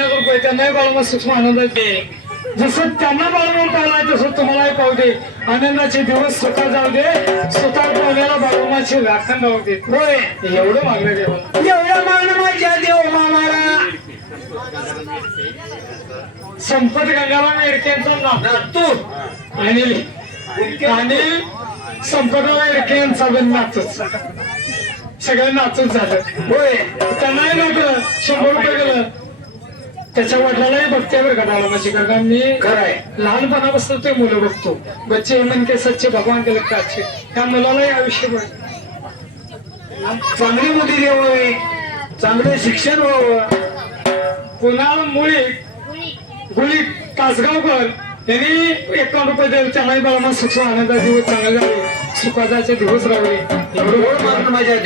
रुपये त्यांनाही बाळमा सूक्ष्म आनंदाचे जसं त्यांना बाळमा पावलाय तसं तुम्हालाही पाहू दे आनंदाचे दिवस सुखा जाऊ दे सुतार पावल्याला बाळमाची राखण राहू दे होय एवढं मागणं देवा एवढं मागणं माझ्या देव मामाला संपत गंगाराम एडकेंचा नातू आणि संपतराव एडके यांचा नातूच सगळं नातूच झालं होय त्यांनाही नव्हतं 100 रुपये गेलं त्याच्या वडिलालाही बघते का बाळमाची कारण मी खरं आहे लहानपणापासून ते मुलं बघतो बच्चे मन के सच्चे भगवान के लगता अच्छे त्या मुलालाही आयुष्यभर चांगली बुद्धी द्यावं चांगले शिक्षण व्हावं पुन्हा मुळे गुळी तासगावकर यांनी 51 रुपये देव त्यालाही बाळमा सुख आनंदा दिवस चांगले झाले सुखाचे दिवस राहिले एवढं माझ्या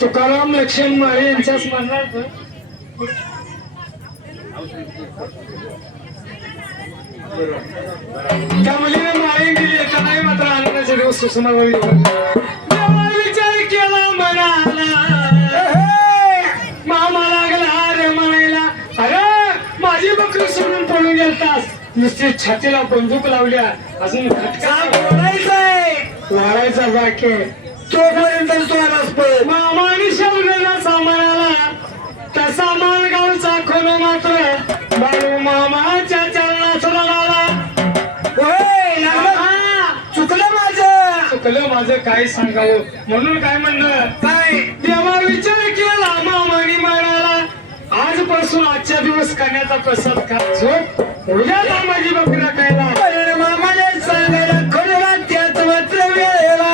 तुकाराम लक्ष्मण माळे यांच्या स्मरणार्थ त्या मुलीने माळे दिली त्यांनाही मात्र आनंदाचे दिवस सुसमावे विचार केला म्हणाला मामा लागला रे म्हणायला अरे माझी बकरी सोडून पळून गेलतास नुसती छातीला बंदूक लावल्या अजून खटका वाढायचा बाकी तोपर्यंत मामाने शब्दाला सामानाला तसा मालगावचा खोल मात्र बाळू मामाच्या चरणात रडाला चुकलं माझं काय सांगावं म्हणून काय म्हणलं काय देवा विचार केला मामाने म्हणाला आजपासून आजच्या दिवस करण्याचा प्रसाद खा झोप उद्या माझी बकरा खायला मामाने सांगायला खरं त्याच मात्र वेळेला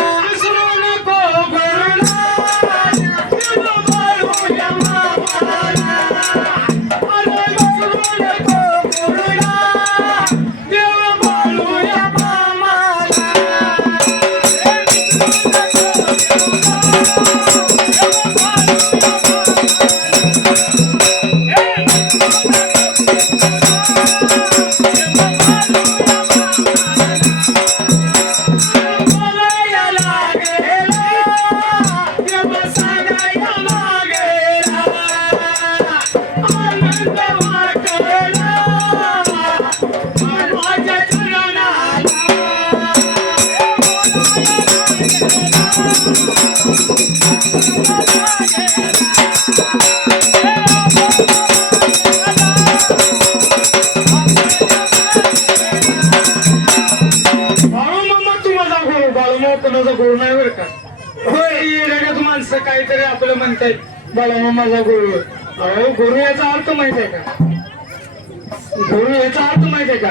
माणसं काहीतरी आपलं म्हणतायत बाळा माझा गुरु अहो गुरु याचा अर्थ माहित आहे का गुरु याचा अर्थ माहित आहे का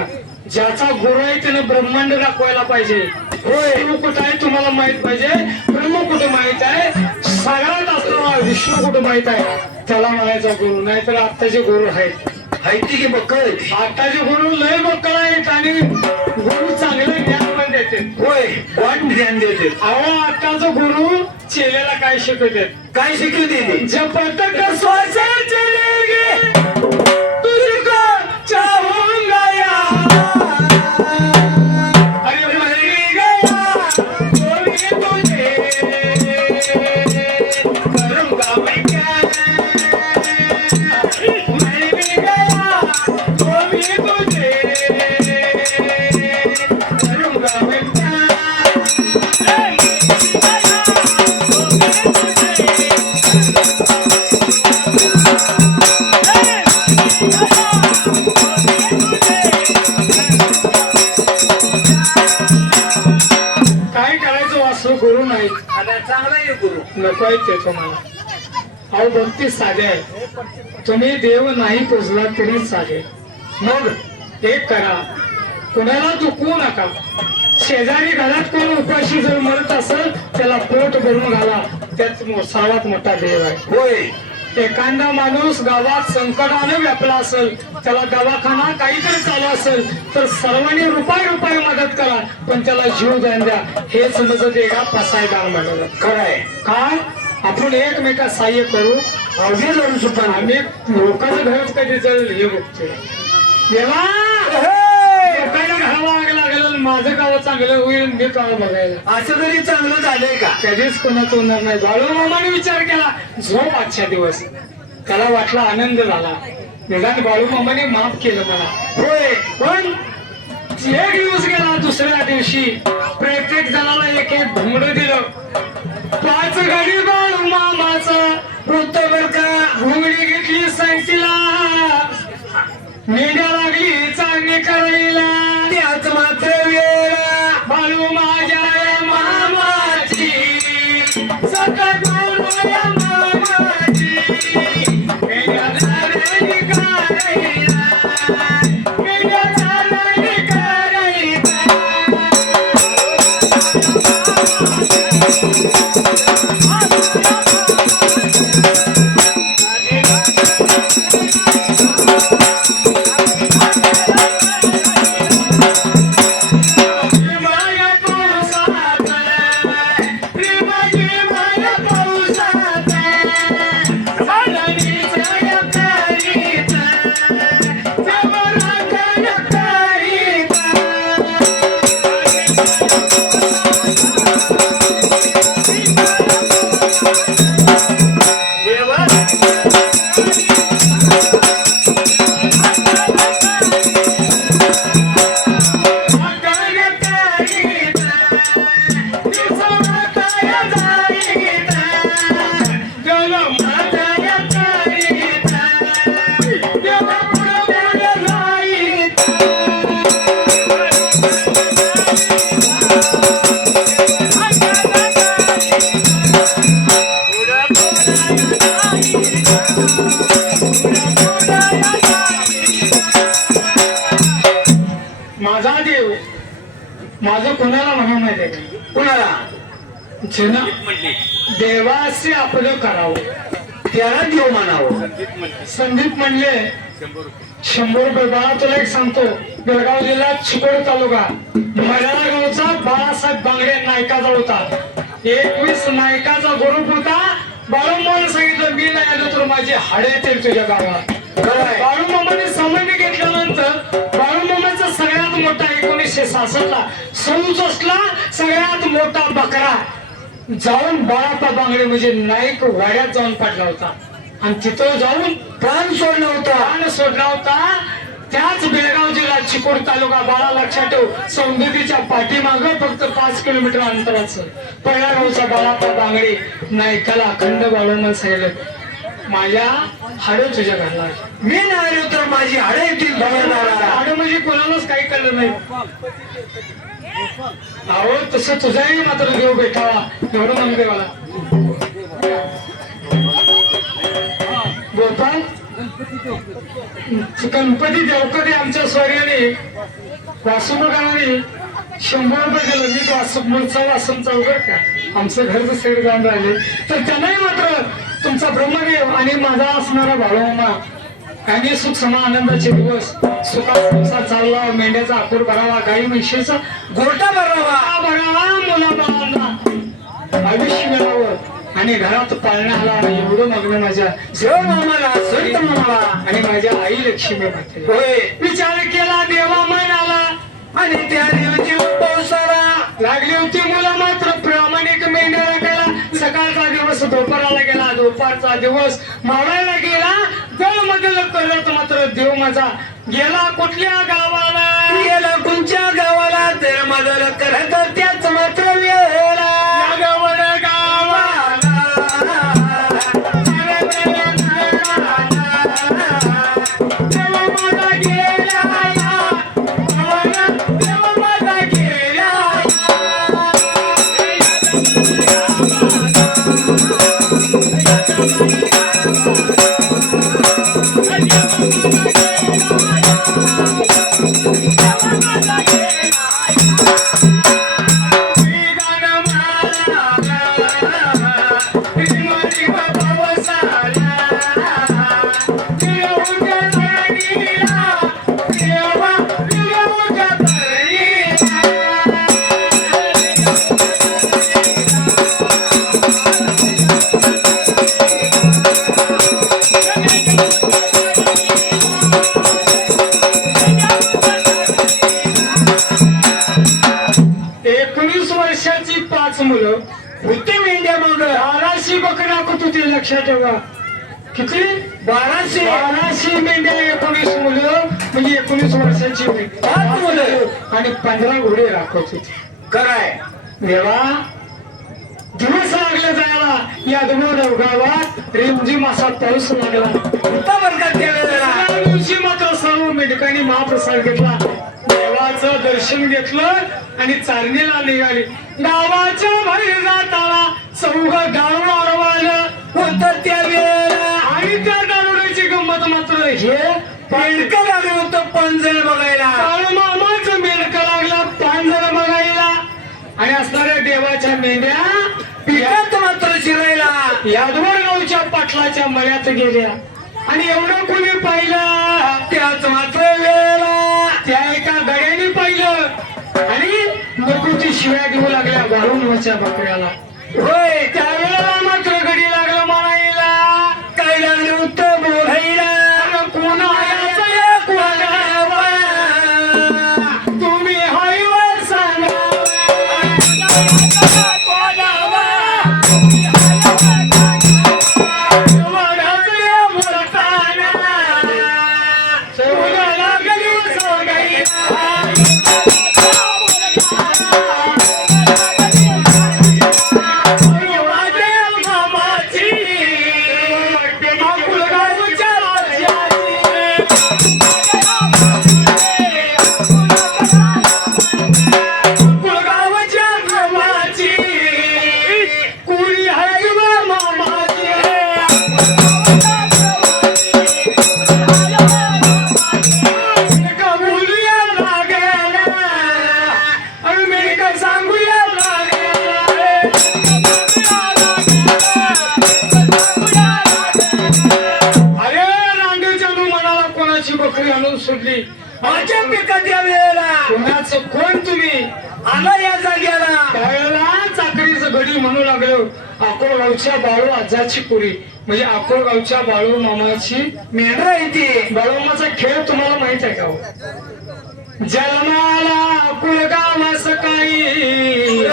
ज्याचा गुरु आहे त्याने ब्रह्मांड दाखवायला पाहिजे होय गुरु कुठं आहे तुम्हाला माहित पाहिजे ब्रह्म कुठं माहित आहे सगळ्यात असणारा विष्णू कुठं माहित आहे त्याला म्हणायचा गुरु नाही तर आत्ताचे गुरु आहेत की बक्कळ आताचे गुरु लय बक्कळ आहेत आणि गुरु चांगलं ज्ञान पण देते होय वाट ज्ञान देते अहो आताचा गुरु चेलेला काय शिकवतात काय शिकवते जब तक श्वास चलेगी तुझको चाहूंगा अरे मर गया तो भी तुझे करूंगा मैं क्या मर भी गया तो भी तुझे करूंगा मैं क्या गुरु नाही चांगला आहे गुरु नको आहे ते तुम्हाला अहो भक्ती साधे आहे तुम्ही देव नाही पोचला तरी साधे मग एक करा कुणाला दुखवू नका शेजारी घरात कोण उपाशी जर मरत असेल त्याला पोट भरून घाला त्यात सर्वात मोठा देव आहे होय एखादा माणूस गावात संकटाने व्यापला असेल त्याला दवाखाना काहीतरी चालू असेल तर सर्वांनी रुपये मदत करा पण त्याला जीव द्या हे समजत एका पसायदार म्हणत खरं आहे काय आपण एकमेका सहाय्य करू अवघे जाऊ सुद्धा आम्ही लोकांचं घरात कधी जर हे बघतोय लोकांना घराला आग लागला आणि माझं गाव चांगलं होईल मी गाव बघायला. असं तरी चांगलं झालंय का? कधीच कोणाचं होणार नाही. बाळूमामाने विचार केला झोप आजच्या दिवस. त्याला वाटला आनंद झाला. निदान बाळूमामाने माफ केलं मला. होय. पण एक दिवस गेला. दुसऱ्या दिवशी प्रत्येक जणाला एक एक घुंगडं दिलं. 5 घडी बाळूमामाचं वृत्त बर का? घुंगडी घेतली संतीला. मेंढ्या लागली चांगली करायला. त्याच मात्र वेळ बाळू माझ्या मामाची सतत बोलूया मामाची. मेंढ्या चालली करायला. मेंढ्या चालली करायला. माझा देव माझं कोणाला म्हणा माहिती आहे का? कुणाला? जेना देवाचे आपलं करावं त्याला देव म्हणावं. संदीप म्हणले 100 रुपये. बाळा तुला एक सांगतो. बेळगाव जिल्ह्यात चिकोड तालुका मराळा गावचा बाळासाहेब बांगडे नायकाचा होता. 21 नायकाचा ग्रुप होता. बाळूमामाने सांगितलं मी नाही आलो तर माझी हाडे येतील तुझ्या गावात. बाळूमामाने सामान्य घेतल्यानंतर बाळूमामाचा सगळ्यात मोठा 1966ला 67ला सगळ्यात मोठा बकरा जाऊन बाळाप्पा बांगडे म्हणजे नाईक वाड्यात जाऊन पडला होता. आणि तिथं जाऊन प्राण सोडलं होतं. प्राण सोडला होता. त्याच बेळगाव जिल्हा चिकोड तालुका. बाळा लक्षात ठेव. सौंदर्याच्या पाठीमाग फक्त 5 किलोमीटर अंतराचं पहिल्या गावचा बाळाप्पा बांगडे नायकाला अखंड बाळूमामाने सांगितलं माझ्या हाडे तुझ्या घरला. मी नाही आलो तर माझी हाडे येतील बघायला. हाडे म्हणजे कोणालाच काही कळलं नाही. अहो तसं तुझाही मात्र देव भेटावा एवढं म्हणते मला. गोपाल गणपती देवकरी आमच्या स्वर्गाने वासुदेवाने 100 रुपये दिलं. मी वासुमचा वासुमचा उघड का आमचं घरचं सेड जाऊन राहिले तर त्यांनाही मात्र तुमचा ब्रह्मदेव आणि माझा असणारा बाळूमामा काही सुख समा आनंदाचे दिवस सुखात संसार चालला. मेंढ्याचा आकूर भरावा. गाई म्हशीचा गोटा भरावा. मुला बाळांना आयुष्य मिळावं आणि घरात पाळणा आला. एवढं मागणं माझ्या देव मामाला संत मामाला आणि माझ्या आई लक्ष्मी माते. होय. विचार केला देवा म्हणाला आणि त्या देवाची पावसाला लागली होती मुलं मात्र प्रामाणिक मेंढ्या राखायला. सकाळचा दिवस दुपाराला गेला. दुपारचा दिवस मावळायला गेला. देव मधलं करत मात्र देव माझा गेला कुठल्या गावाला. गेला कोणच्या गावाला तर मदर करत त्याच मात्र वेळेला गावाला 1200 बकरी राखत होती, लक्षात ठेवा. किती? 1200 मेंढ्या, 19 मुलं, म्हणजे 19 वर्षाची होती. 5 मुलं आणि 15 घोडे राखत होते. कराय देवा दिवस लागले जायला या दोन गावात रिमझिम असा पाऊस लागला. होता बरं का त्यावेळेला. त्या दिवशी मात्र सर्व मेढकांनी महाप्रसाद घेतला, देवाचं दर्शन घेतलं आणि चारणीला निघाली. गावाच्या बाहेर जाताना चौघ गाव आरवालं होतं त्यावेळेला. आणि त्या दारुड्याची गंमत मात्र हे मेंढकं लागलं होतं पंजर बघायला. मामाचं मेढकं लागला पांजर बघायला आणि असणाऱ्या देवाच्या मेंढ्या पिकात मात्र शिरायला. यादवड गावच्या पाटलाच्या मळ्यात गेल्या आणि एवढं कोणी पाहिलं, त्याच मात्र वेळेला त्या एका गड्याने पाहिलं आणि नकोची शिव्या देऊ लागल्या वाळूंवरच्या बकऱ्याला. होय. त्यावेळेला मात्र गडी लागलं म्हणायला, काय लागलं होतं बोलायला. कोण आयाचं या कोणावा, तुम्ही हायवर सांगा. बकरी आणून सोडली माझ्या पिकात या वेळेला. कोणाचं कोण तुम्ही आला या जाग्याला. त्यावेळेला चाकरीचं घडी म्हणू लागलो, अकोलगावच्या बाळू आजाची पुरी, म्हणजे अकोलगावच्या बाळू मामाची मेंढर आहे ती. बाळूमाचा खेळ तुम्हाला माहित आहे का हो? जन्माला अकोलगाव सकाळी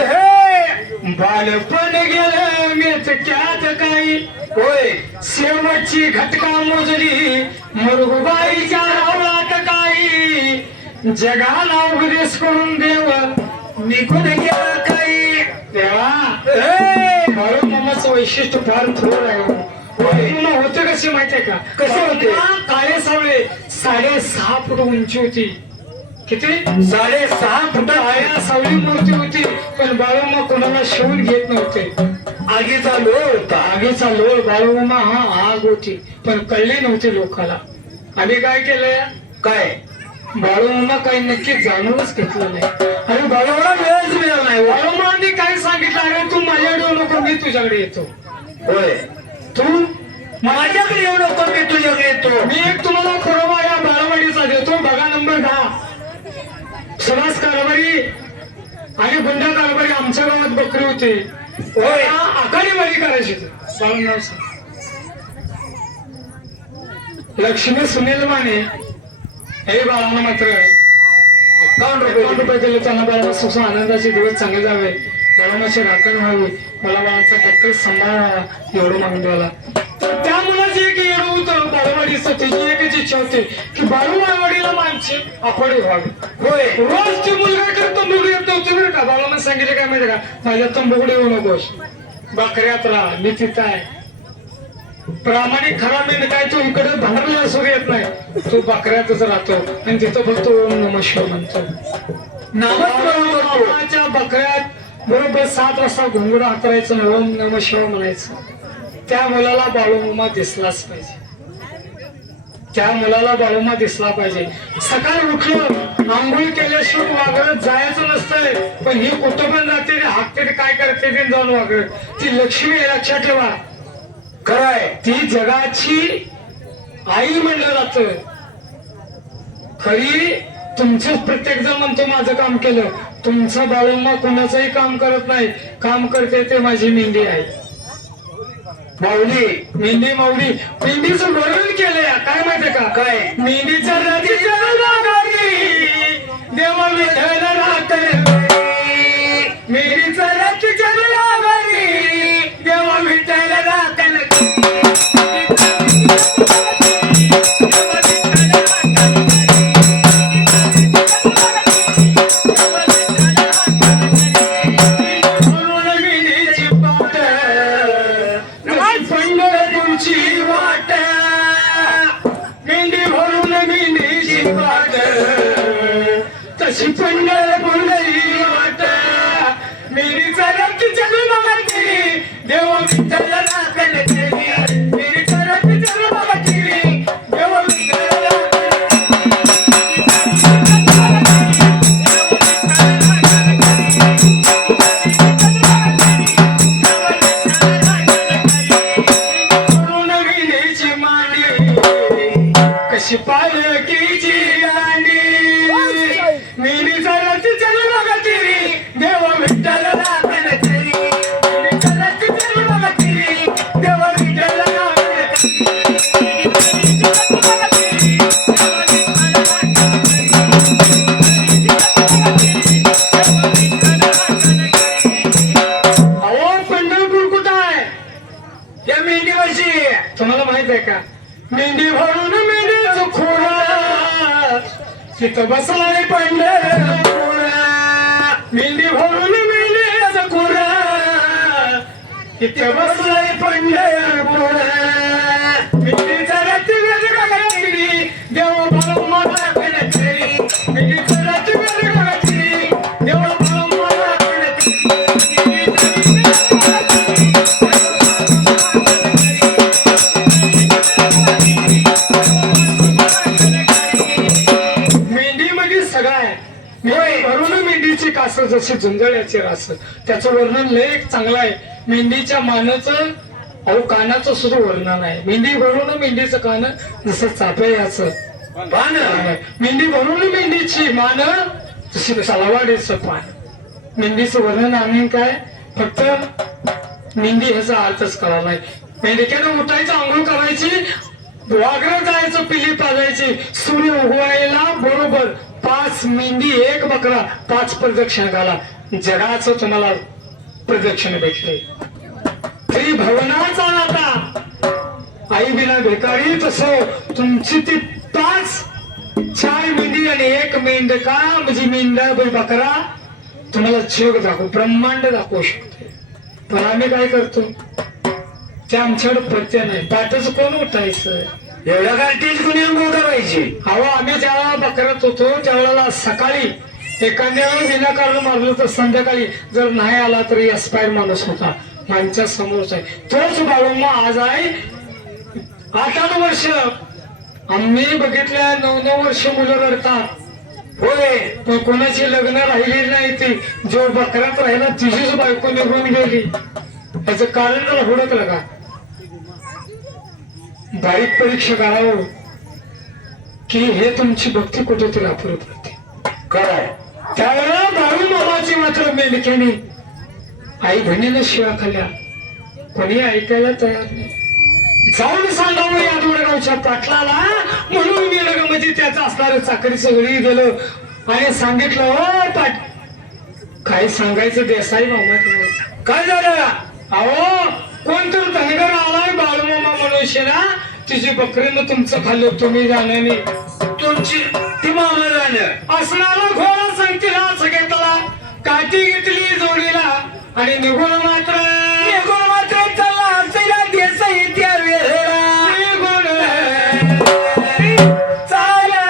बालपण गेलं मेचक्यात काही. होय. शेवटची घटका मोजली मुरगुबाईच्या रावळात काही. जगाला उपदेश करून देव निघून गेला काही. तेव्हा बाळू मामाचं वैशिष्ट्य फार थोर आहे. होते कसे माहितीये का? कसे होते? काळे सावळे 6.5 फूट उंची होती. किती? 6.5 फुट. काळ्या सावळी मूर्ती होती, पण बाळूमा कोणाला शिवून घेत नव्हते. आगीचा लोळ होता. आगीचा लोळ बाळूमा हा आग होती, पण कळली नव्हती लोकाला. आम्ही काय केलंय, काय बाळूमामा काही नक्की जाणूनच घेतलं नाही आणि एवढा वेळच मिळाला नाही. बाळूमांनी काय सांगितलं, अरे तू माझ्याकडे नको, मी तुझ्याकडे येतो. होय. तू माझ्याकडे येऊ नको, मी तुझ्याकडे येतो. मी एक तुम्हाला पुरावा या बारावाडीचा देतो. बघा नंबर 10. समाज कारभारी आणि गुंडा कारभारी आमच्या गावात बकरी होती. होय. आघाडीवाडी करायची होती. बाळूमाव सांग. लक्ष्मी सुनील माने हे बाळांना मात्र 51 रुपये दिले. त्यांना बाळांना सुख आनंदाचे दिवस चांगले जावे, बाळांची राखण व्हावी, मला बाळांचा बक्कल सांभाळावा एवढं मागून द्यायला. तर त्या मुलाची एक येणं होतं बाळवाडीचं. त्याची एकच इच्छा होती की बाळूवाडीला माणसे आखोडी व्हावी. होय. रोज ती मुलगा करतो, मुलगी येत नव्हती बरं का. बाळांना सांगितलं काय माहिती का, माझ्या तंबुकडे येऊ नकोस, बकऱ्यात राहा, मी तिथं आहे. प्रामाणिक खरा मेंढ काय, तू इकडे भंडारला असू येत नाही, तू बकऱ्यातच राहतो आणि तिथं फक्त ओम नमः शिवाय म्हणतो. नामाच्या बकऱ्यात बरोबर 7 वाजता घुंगुड हातरायचं, ओम नमः शिवाय म्हणायचं. त्या मुलाला बाळूमामा दिसलाच पाहिजे. त्या मुलाला बाळूमा दिसला पाहिजे. सकाळी उठलं, आंघोळ केल्याशिवाय वागरत जायचं नसतंय, पण ही कुठं पण जाते, हाकते, काय करते ते जाऊन वागरत. ती लक्ष्मी आहे, लक्षात ठेवा. खरंय. ती जगाची आई म्हणलं जात. खरी तुमचंच प्रत्येक जण म्हणतो माझं काम केलं. तुमचा बाळूमा कोणाचंही काम करत नाही, काम करते ते माझी मेंढी आहे. माऊली. मेंढी माऊली. मेंढीचं वर्णन केलंय काय माहितीये का? काय? मेंढीच्या रात्रीच्या देवा विठ्ठल रात्र, मेंढीचा रात्रीच्या देवा विठ्ठल तुम्हाला माहित आहे का मेंढी भरून मेंढीच खोरा तिथं बसलाय पंढरपूर मेंढी भरून मेंढीच खोरा तिथं बसलाय पंढरपूर मेंढीचा रथ वेगळी देव भाऊ मला कणतरी मेंढीचा रथ वेगळी देव भाऊ मला मेंढीमध्ये सगळं आहे मेंढी भरून मेंढीची कास जशी झुंजळ्याची रास त्याचं वर्णन लय एक चांगलं आहे मेंढीच्या मानाचं अहो कानाचं सुद्धा वर्णन आहे मेंढी भरून मेंढीचं कान जसं चाप्याचं पान मेंढी भरून मेंढीची मान तशी सलावाडीचं पान मेंढीचं वर्णन आणि काय फक्त मेंढी ह्याचा अर्थच कळाला नाही मेंढीकडे उठायचं आंघोळ करायची वाघर जायचं पिली पाजायची सूर्य उगवायला बरोबर 5 मेंढी 1 बकरा 5 प्रदक्षिण घाला जगाचं तुम्हाला प्रदक्षिण भेटले त्रिभुवनाचा नाता आई बिना भिकारी तसं तुमची ती 4 मेंढी आणि 1 मेंढका म्हणजे मेंढा बकरा तुम्हाला जग दाखवू ब्रह्मांड दाखवू शकते पण आम्ही काय करतो ते आमच्याकडे पत्त्या नाही पाठच कोण उठायचं एवढ्या गाठीच कुणी अंघोळ करायची हवा आम्ही ज्यावेळेला बकरत होतो त्यावेळेला सकाळी एखाद्याला विनाकारण मारलं तर संध्याकाळी जर नाही आला तरी एक्सपायर माणूस होता माझ्या समोरच आहे तोच बाळूमा आज आहे 8 वर्ष आम्ही बघितल्या 9 वर्ष मुलं रडतात होय पण कोणाची लग्न राहिली नाही ती जो बकरात राहिला तिचीच बायको निघून गेली याचं कारण त्याला हुडकलं का बारीक परीक्षा करावं की हे तुमची भक्ती कुठेतरी अपुरी पडते काय त्यावेळेला बाळू मामाची मात्र मेंढक्याने आई बहिणीनं शिवा खाल्ल्या कोणी ऐकायला तयार नाही जाऊन सांगावं या दोडगावच्या पाटलाला म्हणून मी म्हणजे त्याचं असणारं चाकरी सगळी गेलं आणि सांगितलं हो पाट काय सांगायचं देसाई मामा तुम्हाला काय झालं अहो कोणतरी धनगर आलाय बाळूमामा मनुष्यला तिची बकरीनं तुमचं खाल्लं तुम्ही जाण्याने तुमची ती मामा जाणं असणारा घोडा सांगतीला सगळ्याला काठी घेतली जोडीला आणि निघून मात्र चला चला देसाई त्या वेळेला निघून चालला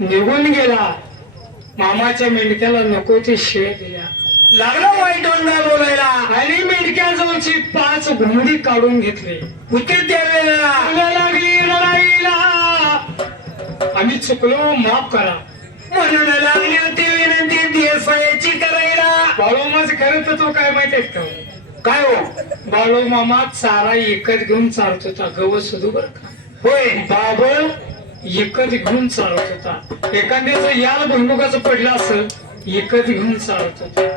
निघून गेला मामाच्या मेंढक्याला नको ते शिव्या दिल्या लागला वाईट वंदा बोलायला आणि मेंढक्याजवळची 5 घुमडी काढून घेतले होते त्यावेळेला लागली लढाईला आम्ही चुकलो माफ करा म्हणून लागली होती विनंती देसाईची करायला बाळूमाच खरं तत्व काय माहित आहेत का काय हो बाळू मामा चारा एकत घेऊन चालत होता गवत सुधू बर का होय बाबळ एकत घेऊन चालत होता एखाद्याचं याला भुईमुगाचं पडलं असेल एकत घेऊन चालत होता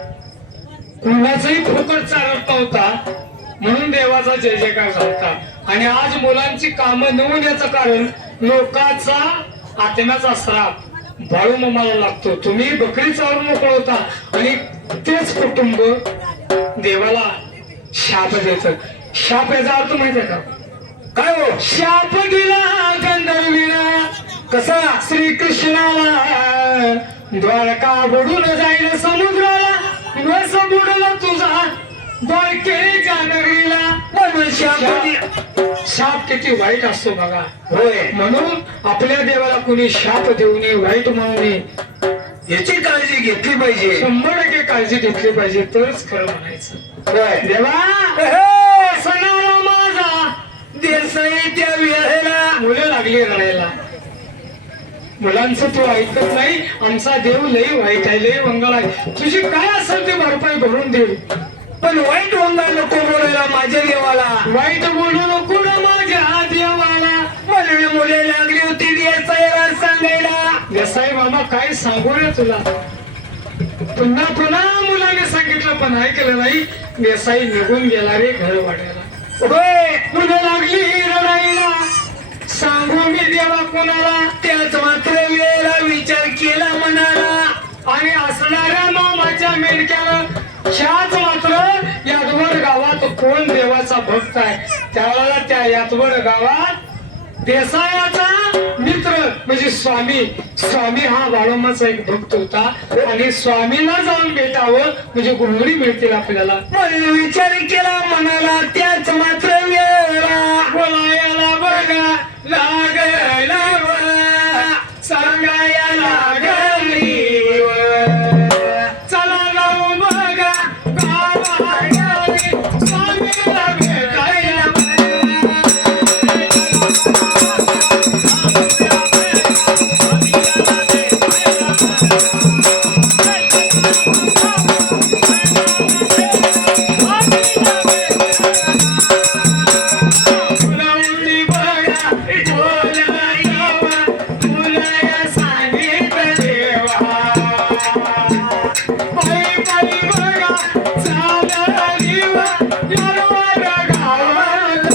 कुणाचंही फुकट चालत नव्हता म्हणून देवाचा जय जयकार झालता आणि आज मुलांची कामं न होण्याचं कारण लोकांचा आत्म्याचा श्राप बाळू मामाला लागतो तुम्ही बकरी चालून मोकळ होता आणि तेच कुटुंब देवाला शाप देत. शाप याचा अर्थ माहिती आहे का? काय हो? शाप दिला गंधर्वीला कसा? श्रीकृष्णाला द्वारका बुडून जाईल समुद्राला, वस बुडला तुझा द्वारकेच्या नगरीला. म्हणून शाप शाप किती वाईट असतो बघा. होय, म्हणून आपल्या देवाला कुणी शाप देऊ नये, वाईट म्हणू नये. याची काळजी घेतली पाहिजे. 100% काळजी घेतली पाहिजे, तरच खरं म्हणायचं. होय. देवा सणाला माझा देसाई त्या वेळेला मुलं लागली रडायला. मुलांचं तू ऐकत नाही. आमचा देव लई वाईट आहे, लई वंगाळ आहे. तुझी काय असेल ते भरपाई भरून देईल, पण वाईट वंगाळ नको बोलायला माझ्या देवाला. वाईट बोलू नको ना माझ्या देवाला. मला मुले लागली होती देसाईला सांगायला. देसाई मामा काय सांगू रे तुला. पुन्हा पुन्हा मुलाने सांगितलं पण ऐकलं नाही. देसाई निघून गेला रे घर वाढायला. होय, मुलं लागली रडायला, सांगू मी देवा कोणाला. त्याच मात्र वेळेला विचार केला मनाला. आणि असणाऱ्या मामाच्या मेंढक्यानं ह्याच मात्र यादवड गावात कोण देवाचा भक्त आहे. त्यावेळेला त्या यादवड गावात देसायाचा मित्र म्हणजे स्वामी हा बाळोमाचा एक भक्त होता. आणि स्वामीला जाऊन भेटावं म्हणजे गुरुरी मिळतील आपल्याला. म्हणून विचार केला मनाला. त्याच मात्र वेळेला बोलायला बघा लागला सांगाया लागली. चला जाऊ बघा गावागावी स्वामीला भेटायला. फुलवली बघा बोलायला मुलाया सांगितलं देवा. बाई बाई बघा चालली वा यारवाड गावाला.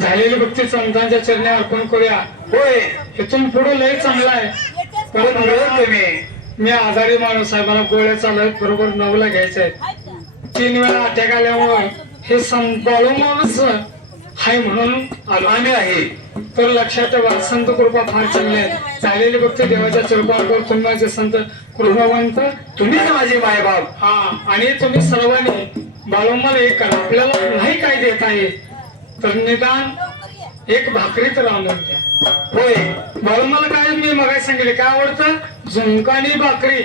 झालेली भक्ती संतांच्या चरणी अर्पण करूया. होय. इथून पुढे लय चांगला आहे. पण बरोबर तुम्ही मी आजारी माणूस आहे, मला गोळ्या चालत बरोबर 9ला घ्यायच्या आहेत. 3 वेळा अटॅक आल्यामुळे हे बाळू माणूस हाय म्हणून आलो. आम्ही आहे. तर लक्षात ठेवा संत कृपा फार चांगली आहे. झालेली भक्ती देवाच्या चरणावर तुम्ही माझे संत कृपावंत, तुम्हीच माझे मायबाप. हा. आणि तुम्ही सर्वांनी बाळूमाला एक करा. आपल्याला नाही काय देता येत तर निदान एक भाकरी तर आणून द्या. होय. बाळूमाला काय मी मगाशी सांगितले काय आवडतं, झुंकानी भाकरी.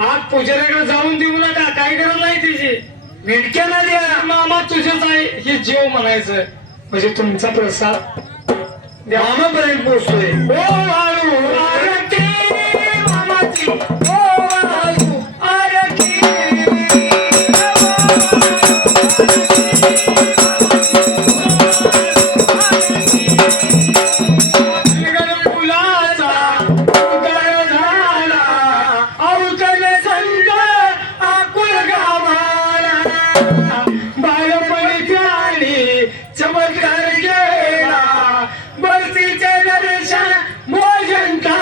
आज पुजाऱ्याकडे जाऊन देऊ नका, काय गरज नाही तिची. मेंढक्याला द्या. मामा तुझेच आहे हे जेव म्हणायचं म्हणजे तुमचा प्रसाद मामापर्यंत पोहोचतोय. ओ बाळू आरती मामाची, ओ बाळू आरती. फुलाचा उदय झाला, अवतल संत आकुल गावाला. बाळपणी त्याने चमत्कार केला, बस्तीचे दर्शन मोजंता